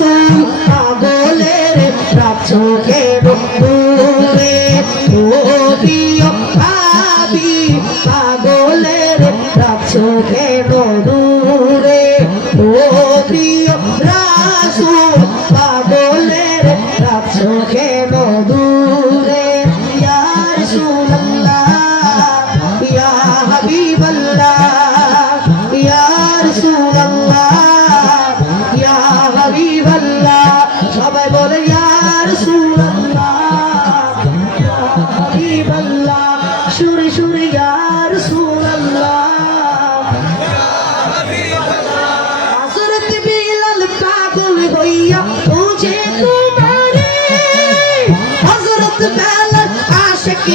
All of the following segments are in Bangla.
রাসূল পাগলের রাখছো কেন দূরে ও প্রিয় ভাবি, পাগলের কেন দূরে ও প্রিয় রাসূল, পাগলের কেন দূরে ইয়া রাসূলুল্লাহ ইয়া হাবিবাল্লাহ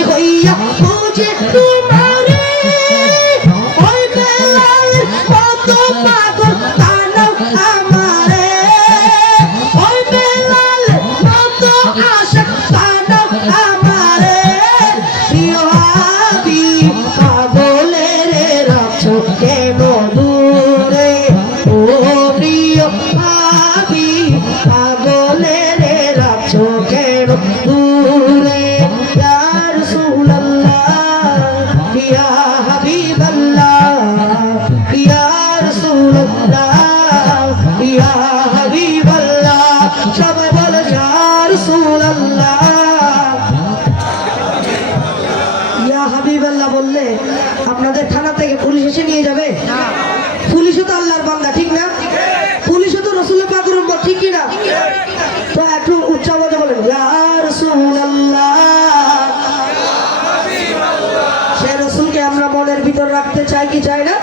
হইয়া খুঁজে তোমারে। ওই বিলাল কত পাগল আপনাদের থানা থেকে পুলিশ এসে নিয়ে যাবে? পুলিশও তো আল্লাহর বান্দা, ঠিক না? পুলিশও তো রসুল্লাহ পাকের ঠিক কি না? তো একটু উচ্চ আওয়াজে বলেন ভিতর রাখতে চায় কি চায় না?